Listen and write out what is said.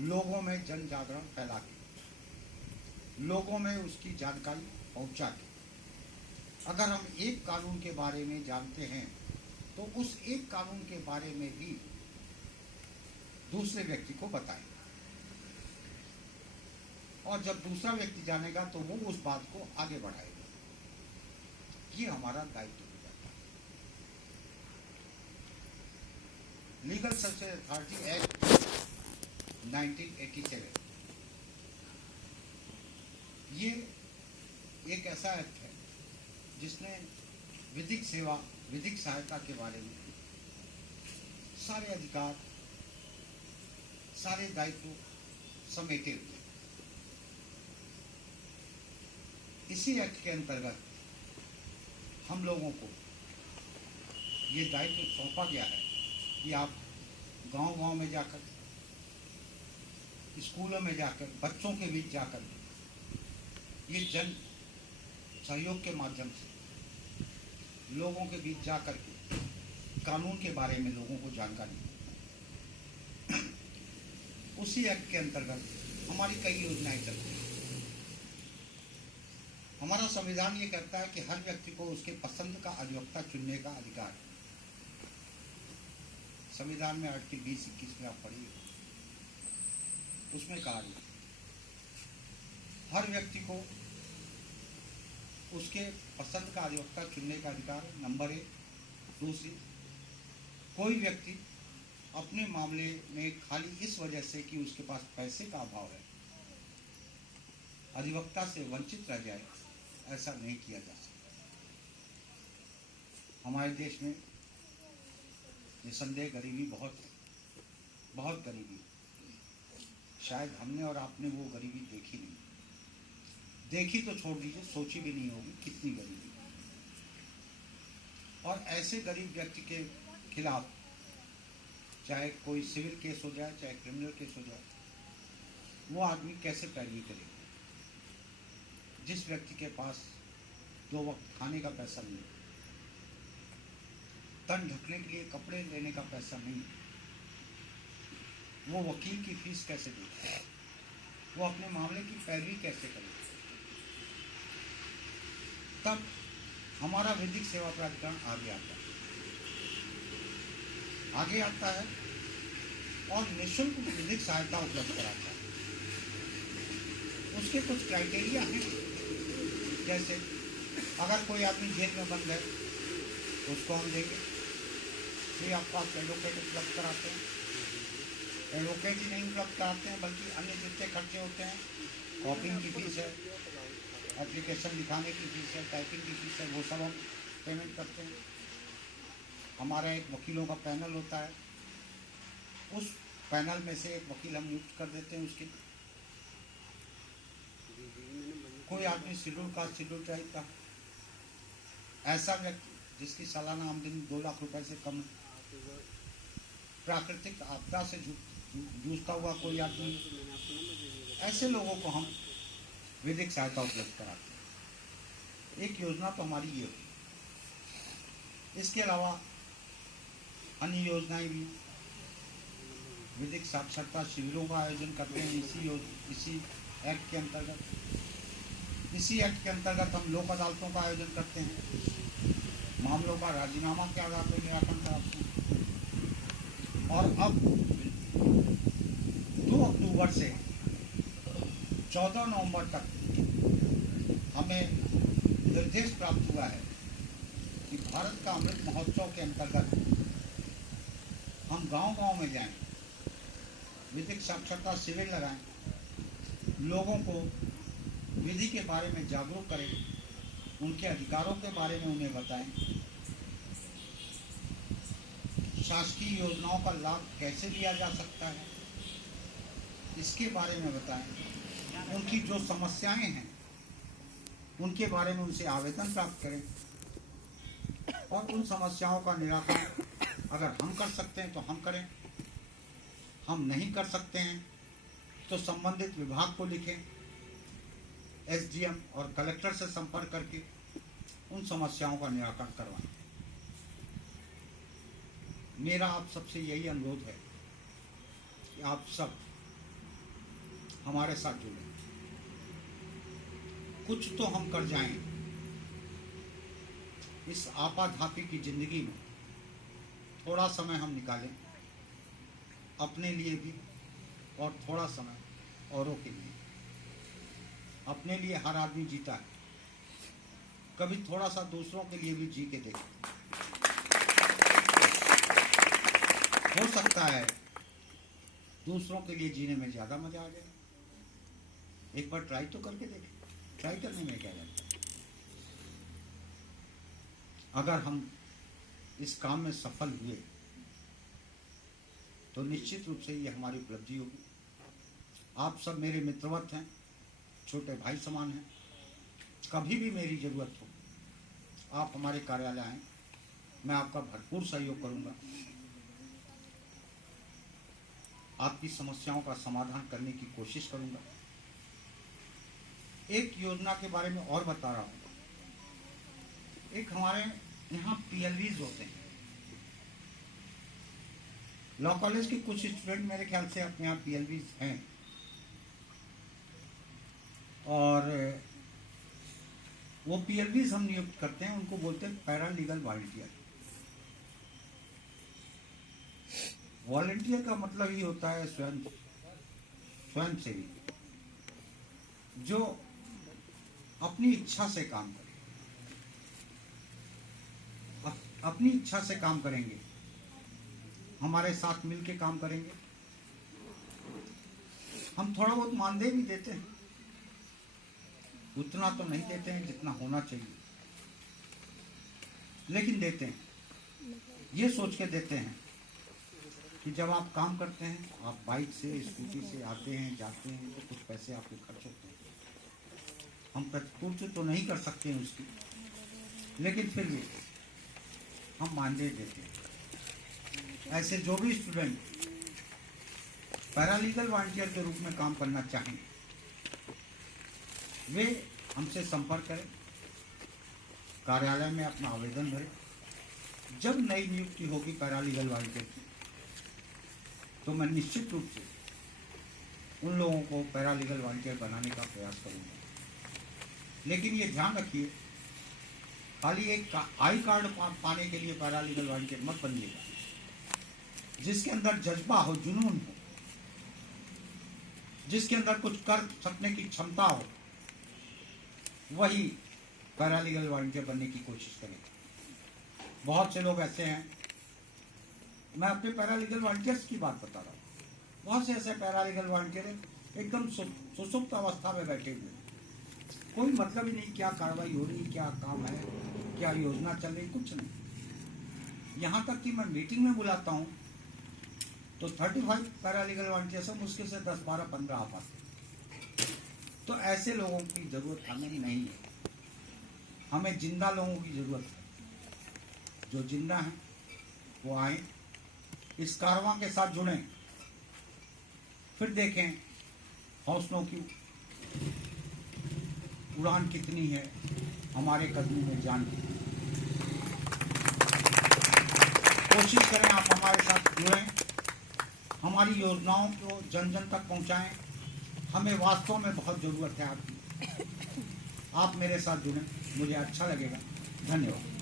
लोगों में जन जागरण फैला के, लोगों में उसकी जानकारी पहुंचा के, अगर हम एक कानून के बारे में जानते हैं तो उस एक कानून के बारे में भी दूसरे व्यक्ति को बताएं, और जब दूसरा व्यक्ति जानेगा तो वो उस बात को आगे बढ़ाएगा। ये हमारा दायित्व हो जाता है। लीगल सर्विसेज अथॉरिटी एक्ट 1987 ये एक ऐसा एक्ट है जिसने विधिक सेवा, विधिक सहायता के बारे में सारे अधिकार, सारे दायित्व समेटे हुए। इसी एक्ट के अंतर्गत हम लोगों को ये दायित्व सौंपा गया है कि आप गांव-गांव में जाकर, स्कूलों में जाकर, बच्चों के बीच जाकर, ये जन सहयोग के माध्यम से लोगों के बीच जाकर के कानून के बारे में लोगों को जानकारी दें। उसी एक्ट के अंतर्गत हमारी कई योजनाएं चलती हैं। हमारा संविधान ये कहता है कि हर व्यक्ति को उसके पसंद का अधिवक्ता चुनने का अधिकार है। संविधान में आर्टिकल 20-21 में आप पढ़िए, उसमें कहा गया हर व्यक्ति को उसके पसंद का अधिवक्ता चुनने का अधिकार है, नंबर 1। दूसरी, कोई व्यक्ति अपने मामले में खाली इस वजह से कि उसके पास पैसे का अभाव है, अधिवक्ता से वंचित रह जाए, ऐसा नहीं किया जा सकता। हमारे देश में निसंदेह गरीबी बहुत है, बहुत गरीबी। शायद हमने और आपने वो गरीबी देखी नहीं, देखी तो छोड़ दीजिए, सोची भी नहीं होगी कितनी गरीबी। और ऐसे गरीब व्यक्ति के खिलाफ चाहे कोई सिविल केस हो जाए, चाहे क्रिमिनल केस हो जाए, वो आदमी कैसे पैरवी करेगा जिस व्यक्ति के पास 2 वक्त खाने का पैसा नहीं, तन ढकने के लिए कपड़े लेने का पैसा नहीं, वो वकील की फीस कैसे देगा, वो अपने मामले की पैरवी कैसे करेगा। तब हमारा विधिक सेवा प्राधिकरण आगे आता है और निःशुल्क विधिक सहायता उपलब्ध कराता है। उसके कुछ क्राइटेरिया हैं, जैसे अगर कोई आदमी जेल में बंद है उसको हम देंगे, फिर आप पास एडवोकेट उपलब्ध कराते हैं। एडवोकेट ही नहीं उपलब्ध कराते हैं बल्कि अन्य जितने खर्चे होते हैं, कॉपिंग की फीस है, एप्लीकेशन दिखाने की फीस है, टाइपिंग की फीस है, वो सब हम पेमेंट करते हैं। हमारा एक वकीलों का पैनल होता है, उस पैनल में से एक वकील हम नियुक्त कर देते हैं। उसके कोई आदमी शेड्यूल कास्ट, शेड्यूल ट्राइब का, ऐसा व्यक्ति जिसकी सालाना आमदनी 2 लाख रुपए से कम है, प्राकृतिक आपदा से जूझता हुआ कोई आदमी, ऐसे लोगों को हम विधिक सहायता उपलब्ध कराते हैं। एक योजना तो हमारी ये होगी। इसके अलावा अन्य योजनाएं भी, विधिक साक्षरता शिविरों का आयोजन करते हैं इसी एक्ट के अंतर्गत। इसी एक्ट के अंतर्गत हम लोक अदालतों का आयोजन करते हैं, मामलों का राजीनामा के आधार पर निराकरण कराते हैं। और अब 2 अक्टूबर से 14 नवंबर तक हमें निर्देश प्राप्त हुआ है कि भारत का अमृत महोत्सव के अंतर्गत हम गांव-गांव में जाएं, विधिक साक्षरता शिविर लगाएं, लोगों को विधि के बारे में जागरूक करें, उनके अधिकारों के बारे में उन्हें बताएं, शासकीय योजनाओं का लाभ कैसे लिया जा सकता है इसके बारे में बताएं, उनकी जो समस्याएं हैं उनके बारे में उनसे आवेदन प्राप्त करें, और उन समस्याओं का निराकरण अगर हम कर सकते हैं तो हम करें, हम नहीं कर सकते हैं तो संबंधित विभाग को लिखें, एसडीएम और कलेक्टर से संपर्क करके उन समस्याओं का निराकरण करवाएं। मेरा आप सबसे यही अनुरोध है कि आप सब हमारे साथ जुड़े, कुछ तो हम कर जाएं इस आपाधापी की जिंदगी में। थोड़ा समय हम निकालें अपने लिए भी और थोड़ा समय औरों के लिए। अपने लिए हर आदमी जीता है, कभी थोड़ा सा दूसरों के लिए भी जी के देखें। हो सकता है दूसरों के लिए जीने में ज़्यादा मजा आ जाए। एक बार ट्राई तो करके देखें, ट्राई करने में क्या जाता है। अगर हम इस काम में सफल हुए तो निश्चित रूप से ये हमारी उपलब्धि होगी। आप सब मेरे मित्रवत हैं, छोटे भाई समान हैं। कभी भी मेरी ज़रूरत हो आप हमारे कार्यालय आएं, मैं आपका भरपूर सहयोग करूंगा। आपकी समस्याओं का समाधान करने की कोशिश करूंगा। एक योजना के बारे में और बता रहा हूं। एक हमारे यहाँ PLVs होते हैं। लॉ कॉलेज के कुछ स्टूडेंट मेरे ख्याल से अपने यहाँ PLVs हैं, और वो PLVs हम नियुक्त करते हैं, उनको बोलते हैं पैरा लीगल वॉलंटियर। वॉलंटियर का मतलब ही होता है स्वयंसेवी, जो अपनी इच्छा से काम करे। अपनी इच्छा से काम करेंगे, हमारे साथ मिलके काम करेंगे। हम थोड़ा बहुत मानदेय भी देते हैं, उतना तो नहीं देते हैं जितना होना चाहिए, लेकिन देते हैं। ये सोच के देते हैं कि जब आप काम करते हैं, आप बाइक से स्कूटी से आते हैं जाते हैं, तो कुछ पैसे आपके खर्च होते हैं। हम प्रतिपूर्ति तो नहीं कर सकते हैं उसकी, लेकिन फिर भी हम मानदेय देते हैं। ऐसे जो भी स्टूडेंट पैरालीगल वॉलंटियर के रूप में काम करना चाहें, वे हमसे संपर्क करें, कार्यालय में अपना आवेदन भरें। जब नई नियुक्ति होगी पैरालीगल वॉलंटियर की, तो मैं निश्चित रूप से उन लोगों को पैरालीगल वॉलंटियर बनाने का प्रयास करूंगा। लेकिन ये ध्यान रखिए, खाली एक आई कार्ड पाने के लिए पैरालीगल वॉलंटियर मत बनिएगा। जिसके अंदर जज्बा हो, जुनून हो, जिसके अंदर कुछ कर सकने की क्षमता हो, वही पैरालीगल वॉलंटियर बनने की कोशिश करें। बहुत से लोग ऐसे हैं, मैं अपने पैरालीगल वॉलंटियर्स की बात बता रहा हूँ। बहुत से ऐसे पैरालीगल वॉलंटियर एकदम सुसुप्त अवस्था में बैठे हुए, कोई मतलब ही नहीं क्या कार्रवाई हो रही, क्या काम है, क्या योजना चल रही, कुछ नहीं। यहाँ तक कि मैं मीटिंग में बुलाता हूँ तो 35 पैरालीगल वॉलंटियर्स हैं, मुश्किल से 10, 12, 15 आ पाते। तो ऐसे लोगों की जरूरत हमें नहीं है। हमें जिंदा लोगों की जरूरत है। जो जिंदा हैं वो आए, इस कारवां के साथ जुड़ें, फिर देखें हौसलों की उड़ान कितनी है, हमारे कदमों में जान की। कोशिश करें आप हमारे साथ जुड़ें, हमारी योजनाओं को जन जन तक पहुंचाएं। हमें वास्तव में बहुत ज़रूरत है आपकी। आप मेरे साथ जुड़ें, मुझे अच्छा लगेगा। धन्यवाद।